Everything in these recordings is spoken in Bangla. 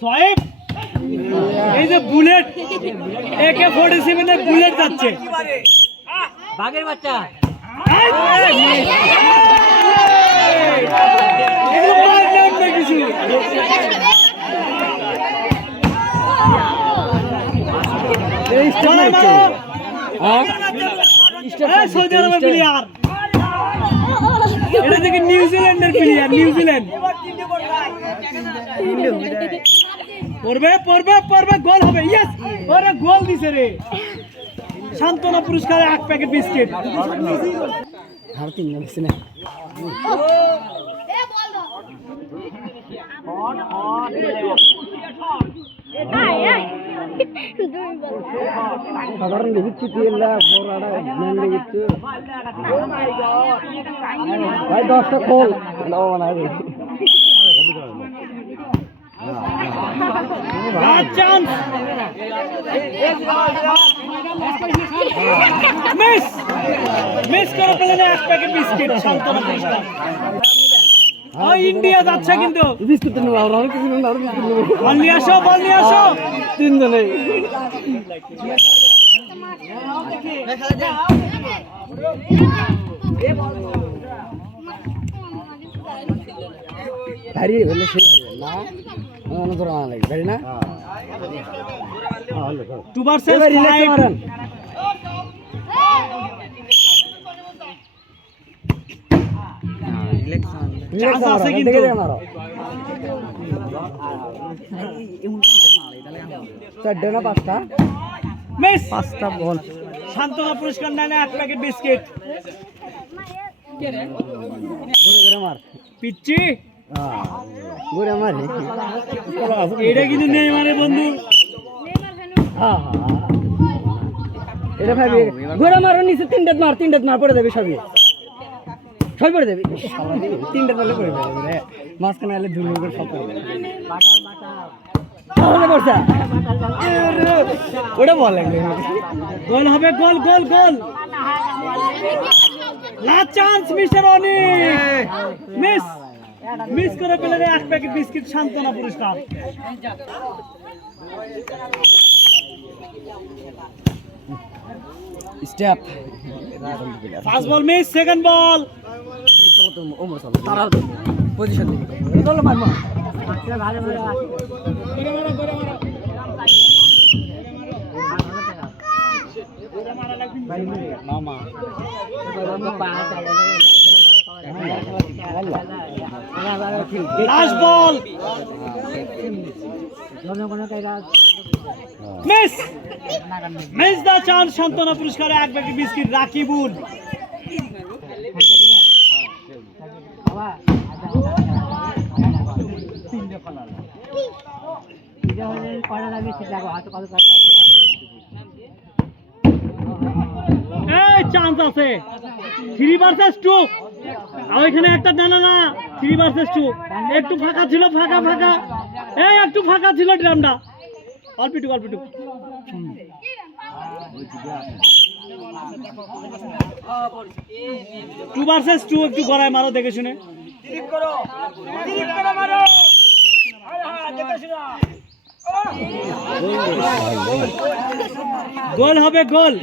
সোয়েব এই যে বুলেট AK-47 এর বুলেট যাচ্ছে বাঘের বাচ্চা সৌদি আরবের প্লেয়ার এটা থেকে নিউজিল্যান্ডের প্লেয়ার নিউজিল্যান্ড পড়বে পড়বে পড়বে গোল হবে ইয়েস ওরে গোল দিছে রে সান্তনা পুরস্কারে 8 প্যাকেট বিস্কিট আর তিন দিছে না সাধারণ লিখছি তিনলা বড়াটা ম্যান লিখছি ভাই 10টা খোল নাও বানাবে চান্স মিস মিস করে পেলেন 1 প্যাকেট বিস্কিট সান্তনা পুরস্কার ইন্ডিয়া যাচ্ছে কিন্তু বিস্কুট নেব আর কিছু না আর বিস্কুট নেব বল নিয়ে আসো তিন জনে ভারী বলে না মনে ধরা না লাগে ভারী না 2 ভার্সেস 5 চান্স আছে কিন্তু চারটে না পাঁচটা মিস 5টা বল সান্তনা পুরস্কার নেয় 1 প্যাকেট বিস্কিট ঘুরে মার পিচ্চি ঘুরে মার এটা কিন্তু নেইমারের বন্ধু এটা ভাবি ঘুরে মারো নিচে তিনটা মার পড়ে দেবে সবই সব পড়ে দেবে তিনটা মারলে পড়ে যাবে রে মাঝখানে আলে দুই করে সব পড়ে যাবে পড়ছে ওটা বল লাগবে গোল হবে গোল গোল গোল লাস্ট চান্স মিস্টার অনি মিস মিস করে পেলেন 1 প্যাকেট বিস্কিট সান্তনা পুরস্কার step first ball miss second বল তারা পজিশন চলো মারমা মামা লাস্ট বল মিস মিস দা চান্স সান্তনা পুরস্কারে 1 প্যাকেট বিস্কিট রাকিবুল এই চান্স আছে 3 ভার্সেস 2 আর এখানে একটা ডানা না 3 ভার্সেস 2 একটু ফাঁকা ছিল ফাঁকা এই একটু ফাঁকা ছিল ড্রামটা অল্পিটু 2 ভার্সেস 2 একটু গড়ায় মারো দেখে শুনে মারো গোল হবে গোল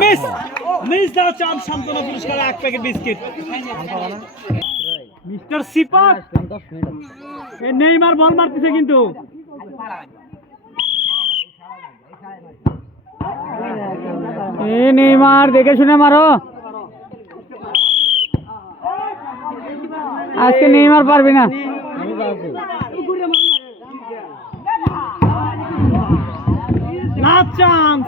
মিস মিস দা চান্স সান্তনা পুরস্কার 1 প্যাকেট বিস্কিট মিস্টার সিপাক এ নেইমার বল মারতেছে কিন্তু এ নেইমার দেখে শুনে মারো আজকে নেইমার পারবে না লাস্ট চান্স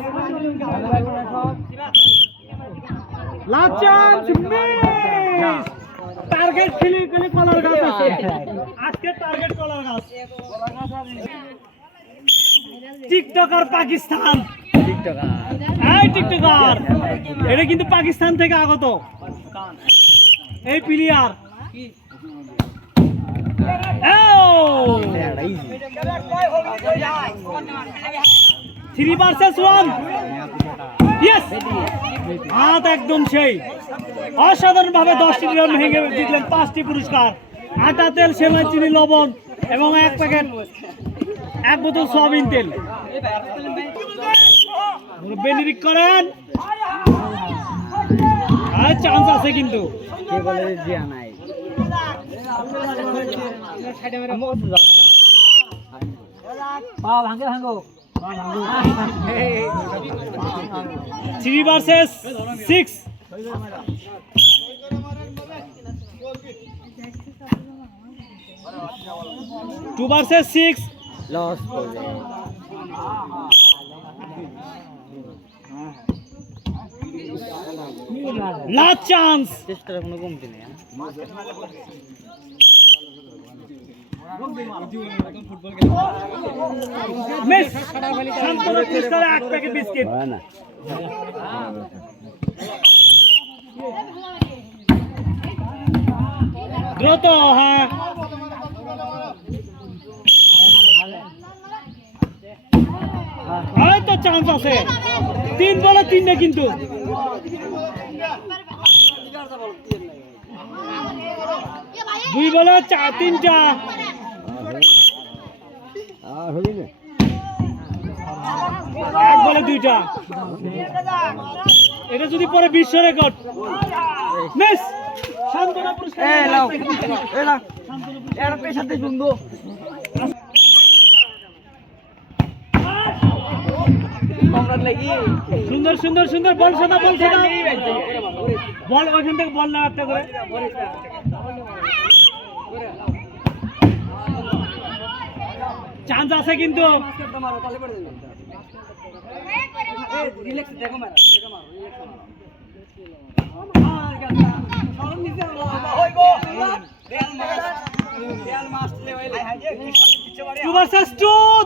মিস টার্গেট খেলি কলার গাছ আছে আজকে টার্গেট কলার গাছ টিকটকার পাকিস্তান টিকটকার এটা কিন্তু পাকিস্তান থেকে আগত এই প্লেয়ার 3 ভার্সেস 1 ইয়েস হাত একদম সেই অসাধারণ ভাবে 10টি রান ভেঙে জিতলেন 5টি পুরস্কার আটা, তেল, সেমাই, চিনি, লবণ এবং 1 প্যাকেট 1 বোতল সয়াবিন তেল। বেনিরিক করেন, আর চান্স আছে কিন্তু। কে বলে জিয়া নাই ভাঙে ভাঙো 3 ভার্সেস 6। Two versus 6। লস করবে লাস্ট চান্স। চেষ্টার কোনো কমতি নেই মিস শান্তনু পুরস্কারে 1 প্যাকেট বিস্কিট। না দ্রুত, হ্যাঁ হয়তো চান্স আছে। 3 বলে 3 কিন্তু। 2 বলে 3টা। আর হলো না 1 বলে 2টা। এটা যদি পরে বিশ্ব রেকর্ড। মিস শান্তনু পুরস্কার। এরা পেশাতে সুন্দর সুন্দর সুন্দর সুন্দর বল সাদা, বল সাদা, বল ওইখান থেকে বল না একটা করে। চান্স আছে কিন্তু।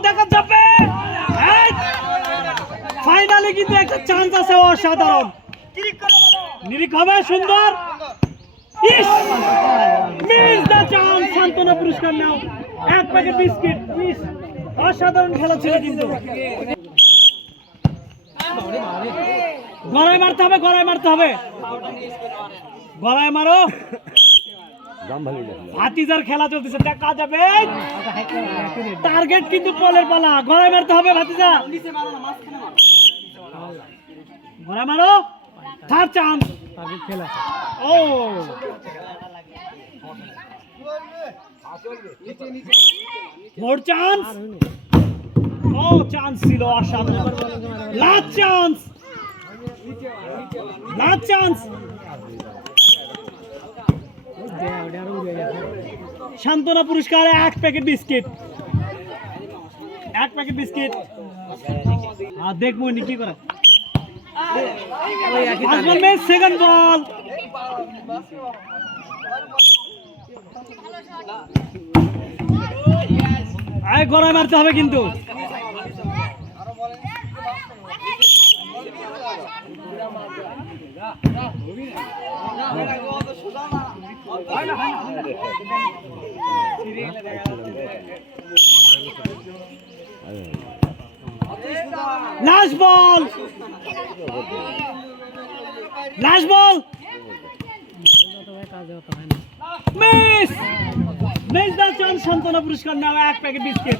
দেখা যাবে। ফাইনালি কিন্তু একটা চান্স আছে, অসাধারণ। নিরিখ হবে সুন্দর। Miss the chance. শান্তনু পুরস্কার নাও 1 প্যাকেট বিস্কিট। মিস অসাধারণ খেলা ছিল কিন্তু। গড়াই মারতে হবে, গড়াই মারতে হবে, গড়াই মারো। ভাতিজার খেলা চলতেছে, দেখা যাবে। টার্গেট কিন্তু বলের পালা, গড়াই মারতে হবে ভাতিজা। গড়াই মারো। 3rd chance. ও ফোর্থ চান্স। ও চান্স ছিল অসাধারণ। Last chance, last chance. Shantanu পুরস্কারে 1 প্যাকেট বিস্কিট। 1 packet biscuit. আর দেখবো নি কি করে। Second ball. আয় গড়াই মারতে হবে কিন্তু। Last ball, last ball. Miss miss the chance. Shantanu পুরস্কার নাও 1 প্যাকেট বিস্কিট।